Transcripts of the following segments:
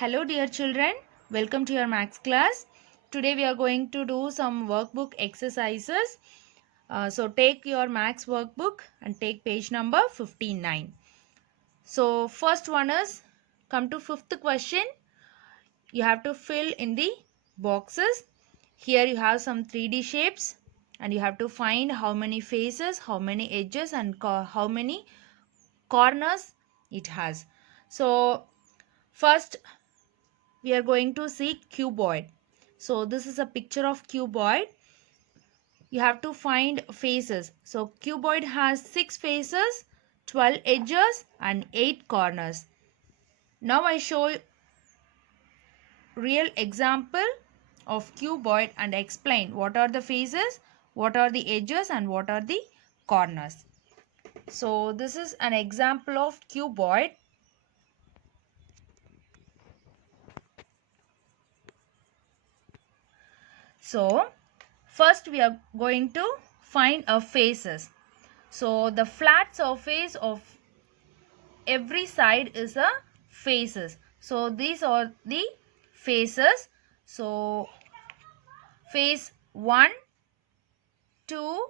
Hello dear children, welcome to your maths class. Today we are going to do some workbook exercises. So take your maths workbook and take page number 59. So first one is, come to fifth question. You have to fill in the boxes. Here you have some 3D shapes and you have to find how many faces, how many edges and how many corners it has. So first we are going to see cuboid. So this is a picture of cuboid. You have to find faces. So cuboid has 6 faces, 12 edges and 8 corners. Now I show real example of cuboid and explain what are the faces, what are the edges and what are the corners. So this is an example of cuboid. So first we are going to find a faces. So the flat surface of every side is a faces. So these are the faces. So face 1, 2,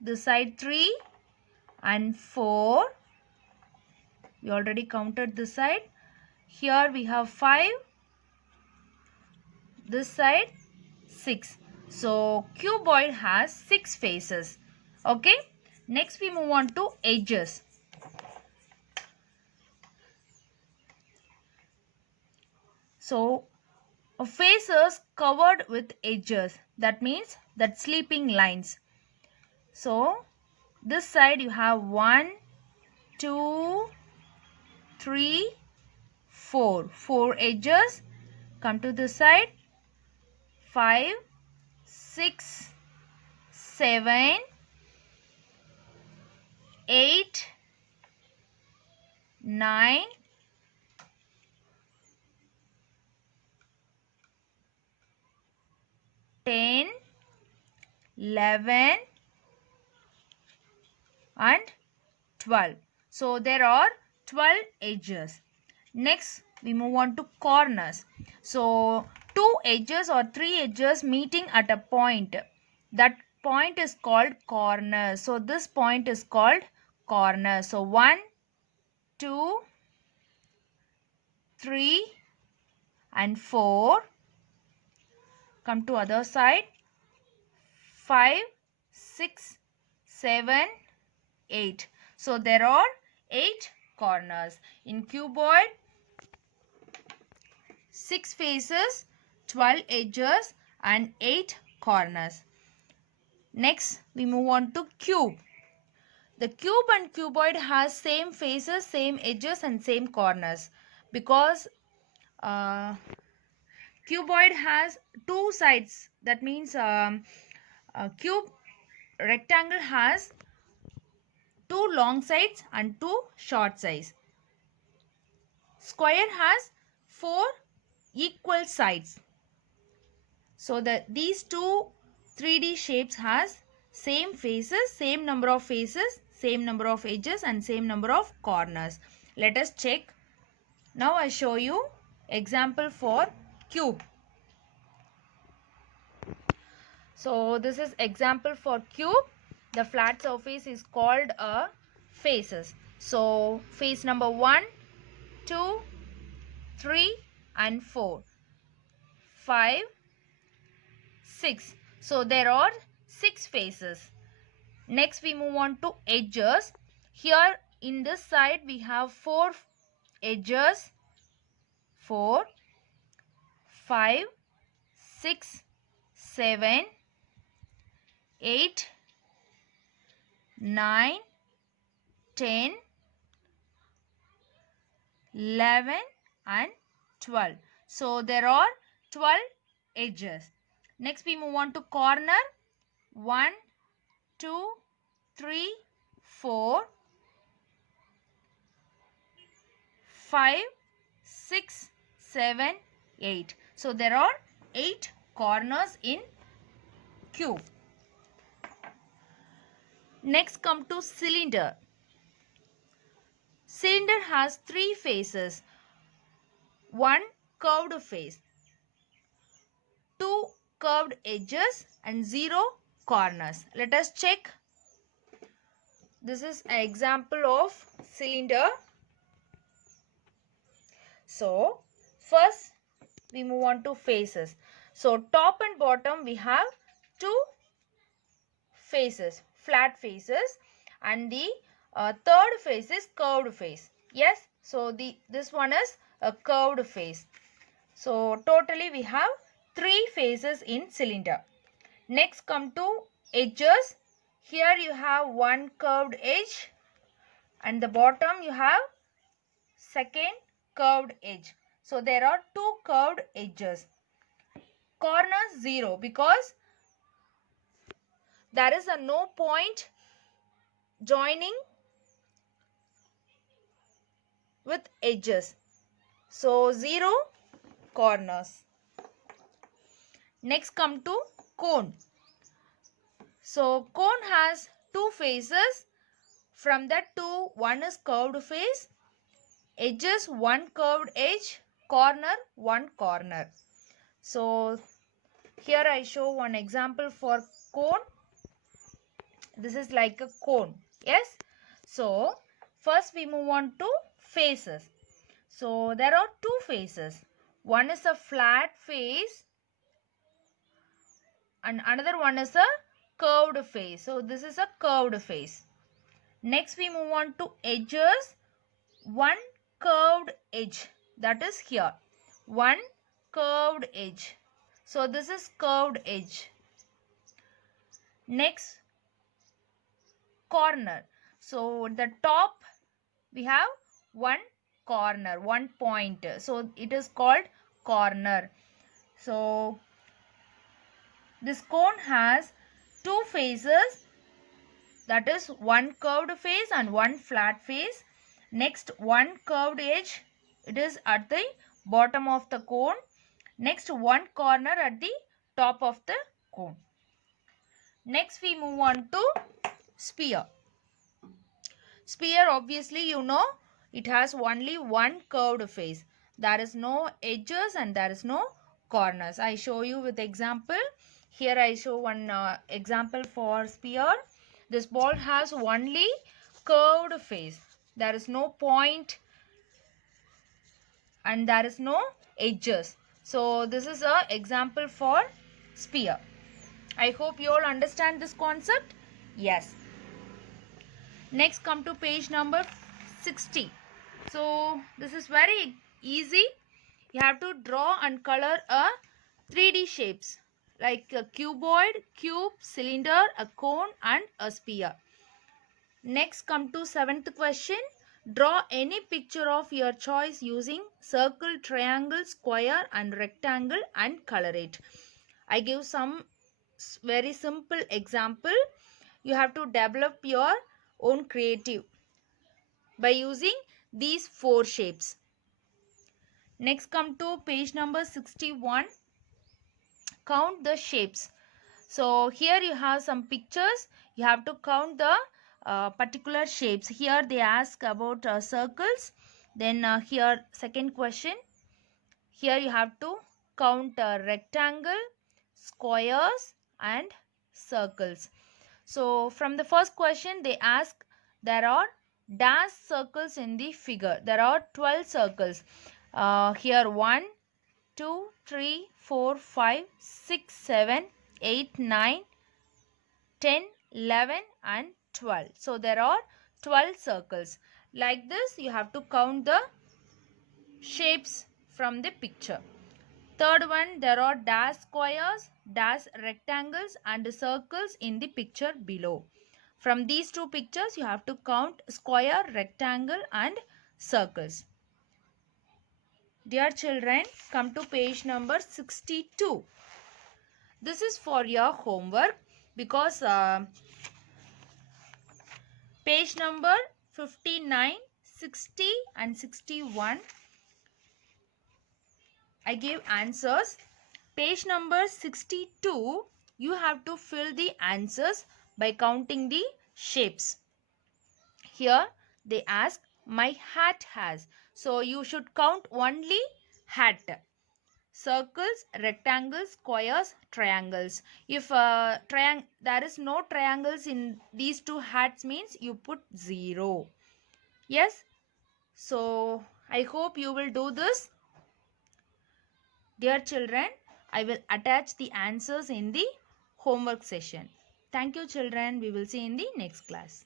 this side 3 and 4. We already counted this side. Here we have 5. This side 6. So cuboid has 6 faces. Okay. Next we move on to edges. So a face is covered with edges. That means that sleeping lines. So this side you have 1, 2, 3, 4. 4 edges. Come to this side. 5, 6, 7, 8, 9, 10, 11 and 12. So there are 12 edges. Next we move on to corners. So 2 edges or 3 edges meeting at a point. That point is called corner. So this point is called corner. So 1, 2, 3 and 4. Come to other side. 5, 6, 7, 8. So there are 8 corners. In cuboid, 6 faces, 12 edges and 8 corners. Next, we move on to cube. The cube and cuboid has same faces, same edges and same corners because cuboid has 2 sides. That means cube rectangle has 2 long sides and 2 short sides. Square has 4 equal sides. So these two 3D shapes has same faces, same number of faces, same number of edges and same number of corners. Let us check. Now I show you example for cube. So this is example for cube. The flat surface is called a faces. So face number 1, 2, 3 and 4. 5, 6. So there are 6 faces. Next we move on to edges. Here in this side we have 4 edges. 4, 5, 6, 7, 8, 9, 10, 11 and 12. So there are 12 edges. Next we move on to corner. 1, 2, 3, 4, 5, 6, 7, 8. So there are 8 corners in cube. Next come to cylinder. Cylinder has 3 faces. 1 curved face, 2 curved edges and 0 corners. Let us check. This is an example of cylinder. So first we move on to faces. So top and bottom we have 2 faces, flat faces, and the third face is curved face. Yes, so this one is a curved face. So totally we have 3 faces in cylinder. Next come to edges. Here you have one curved edge and the bottom you have second curved edge. So there are 2 curved edges. Corners 0 because there is a no point joining with edges. So 0 corners. Next come to cone. So cone has 2 faces. From that 2, one is curved face, edges 1 curved edge, corner 1 corner. So here I show one example for cone. This is like a cone. Yes. So first we move on to faces. So there are 2 faces. One is a flat face and another one is a curved face. So this is a curved face. Next we move on to edges. One curved edge, that is here. One curved edge. So this is curved edge. Next, corner. So the top we have one corner, one point. So it is called corner. So this cone has 2 faces, that is one curved face and one flat face. Next, one curved edge, it is at the bottom of the cone. Next, one corner at the top of the cone. Next we move on to sphere. Sphere, obviously you know, it has only one curved face. There is no edges and there is no corners. I show you with example. Here I show one example for sphere. This ball has only curved face. There is no point and there is no edges. So this is an example for sphere. I hope you all understand this concept. Yes. Next come to page number 60. So this is very easy. You have to draw and color a 3D shapes like a cuboid, cube, cylinder, a cone and a sphere. Next come to 7th question. Draw any picture of your choice using circle, triangle, square and rectangle and color it. I give some very simple example. You have to develop your own creative by using these 4 shapes. Next come to page number 61. Count the shapes. So here you have some pictures. You have to count the particular shapes. Here they ask about circles. Then here second question. Here you have to count rectangle, squares and circles. So from the first question they ask there are dash circles in the figure. There are 12 circles. Here 1, 2, 3, 4, 5, 6, 7, 8, 9, 10, 11 and 12. So there are 12 circles. Like this you have to count the shapes from the picture. Third one, there are dash squares, dash rectangles and circles in the picture below. From these 2 pictures you have to count square, rectangle and circles. Dear children, come to page number 62. This is for your homework because page number 59, 60 and 61 I gave answers. Page number 62, you have to fill the answers by counting the shapes. Here they ask my hat has. So you should count only hat. circles, rectangles, squares, triangles. If there is no triangles in these two hats means you put 0. Yes. So I hope you will do this. Dear children, I will attach the answers in the homework session. Thank you children. We will see in the next class.